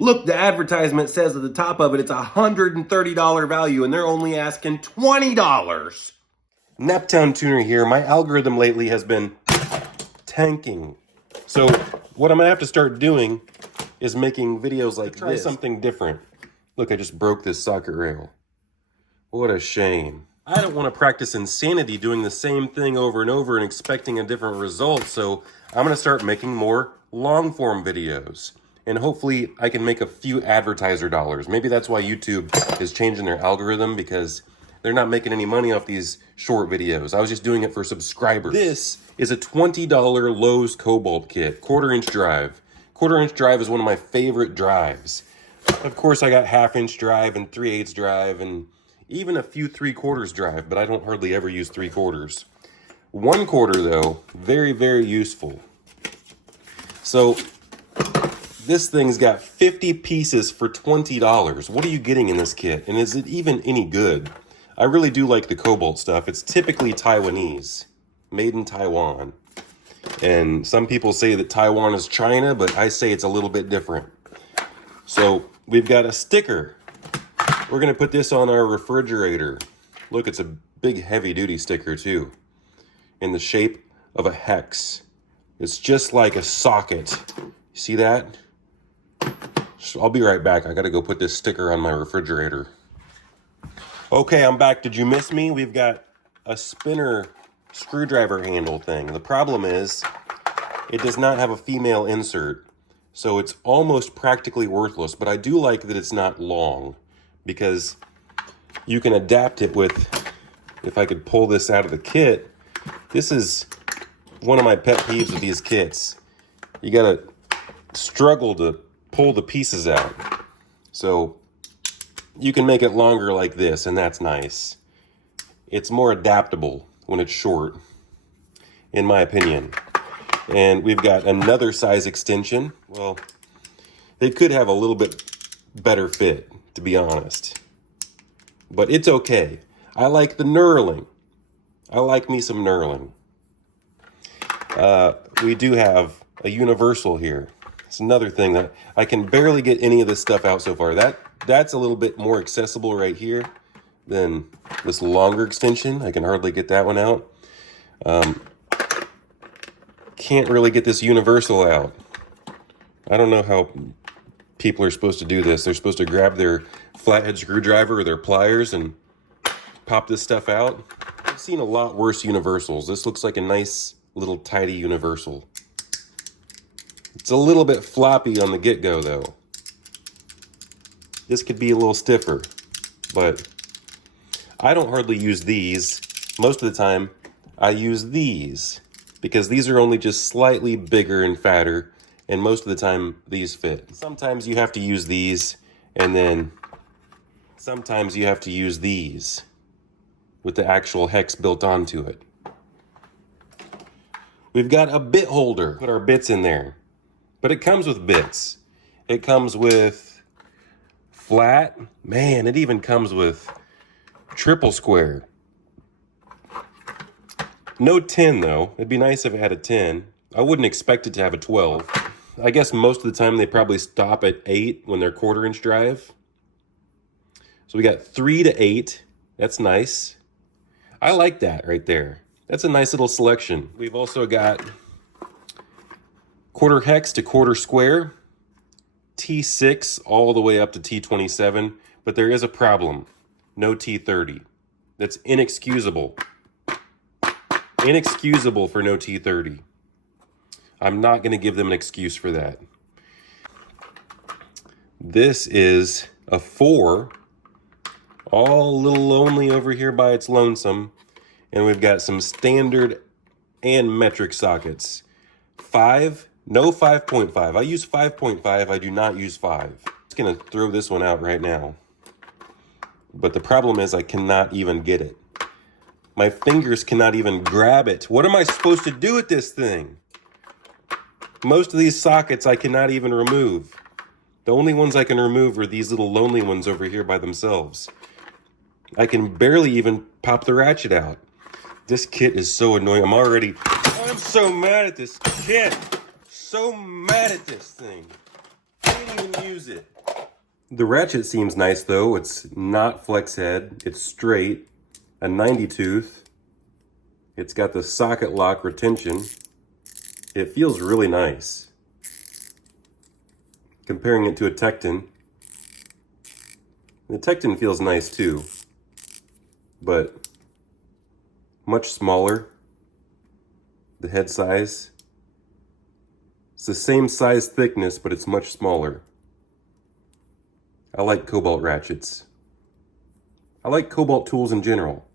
Look, the advertisement says at the top of it, it's a $130 value, and they're only asking $20. Naptown Tuner here. My algorithm lately has been tanking. So what I'm gonna have to start doing is making videos like this. Try something different. Look, I just broke this socket rail. What a shame. I don't want to practice insanity doing the same thing over and over and expecting a different result, so I'm gonna start making more long-form videos. And hopefully I can make a few advertiser dollars. Maybe that's why YouTube is changing their algorithm, because they're not making any money off these short videos. I was just doing it for subscribers. This is a $20 Lowe's Kobalt kit, 1/4-inch drive. 1/4-inch drive is one of my favorite drives. Of course, I got 1/2-inch drive and 3/8 drive and even a few 3/4 drive, but I don't hardly ever use 3/4. 1/4 though, very, very useful. So this thing's got 50 pieces for $20. What are you getting in this kit? And is it even any good? I really do like the Kobalt stuff. It's typically Taiwanese, made in Taiwan. And some people say that Taiwan is China, but I say it's a little bit different. So we've got a sticker. We're gonna put this on our refrigerator. Look, it's a big heavy duty sticker too, in the shape of a hex. It's just like a socket. See that? So I'll be right back. I gotta go put this sticker on my refrigerator. Okay, I'm back. Did you miss me? We've got a spinner screwdriver handle thing. The problem is it does not have a female insert, so it's almost practically worthless, but I do like that it's not long, because you can adapt it with, if I could pull this out of the kit, this is one of my pet peeves with these kits. You gotta struggle to pull the pieces out. So you can make it longer like this, and that's nice. It's more adaptable when it's short, in my opinion. And we've got another size extension. Well, they could have a little bit better fit, to be honest. But it's okay. I like the knurling. I like me some knurling. We do have a universal here. It's another thing that I can barely get any of this stuff out so far. That's a little bit more accessible right here than this longer extension. I can hardly get that one out. Can't really get this universal out. I don't know how people are supposed to do this. They're supposed to grab their flathead screwdriver or their pliers and pop this stuff out. I've seen a lot worse universals. This looks like a nice little tidy universal. It's a little bit floppy on the get-go though. This could be a little stiffer, but I don't hardly use these. Most of the time I use these because these are only just slightly bigger and fatter, and most of the time these fit. Sometimes you have to use these, and then sometimes you have to use these with the actual hex built onto it. We've got a bit holder. Put our bits in there. But it comes with bits. It comes with flat. Man, it even comes with triple square. No 10 though. It'd be nice if it had a 10. I wouldn't expect it to have a 12. I guess most of the time they probably stop at 8 when they're 1/4-inch drive. So we got 3 to 8. That's nice. I like that right there. That's a nice little selection. We've also got 1/4 hex to 1/4 square, T6 all the way up to T27, but there is a problem. No T30. That's inexcusable. Inexcusable for no T30. I'm not going to give them an excuse for that. This is a 4, all a little lonely over here by its lonesome, and we've got some standard and metric sockets. 5, no 5.5. I use 5.5, I do not use 5. I'm just going to throw this one out right now. But the problem is I cannot even get it. My fingers cannot even grab it. What am I supposed to do with this thing? Most of these sockets I cannot even remove. The only ones I can remove are these little lonely ones over here by themselves. I can barely even pop the ratchet out. This kit is so annoying. I'm so mad at this kit. So mad at this thing. can't even use it. The ratchet seems nice though. It's not flex head. It's straight. A 90 tooth. It's got the socket lock retention. It feels really nice. Comparing it to a Tecton. The Tecton feels nice too, but much smaller. The head size. It's the same size thickness, but it's much smaller. I like Kobalt ratchets. I like Kobalt tools in general.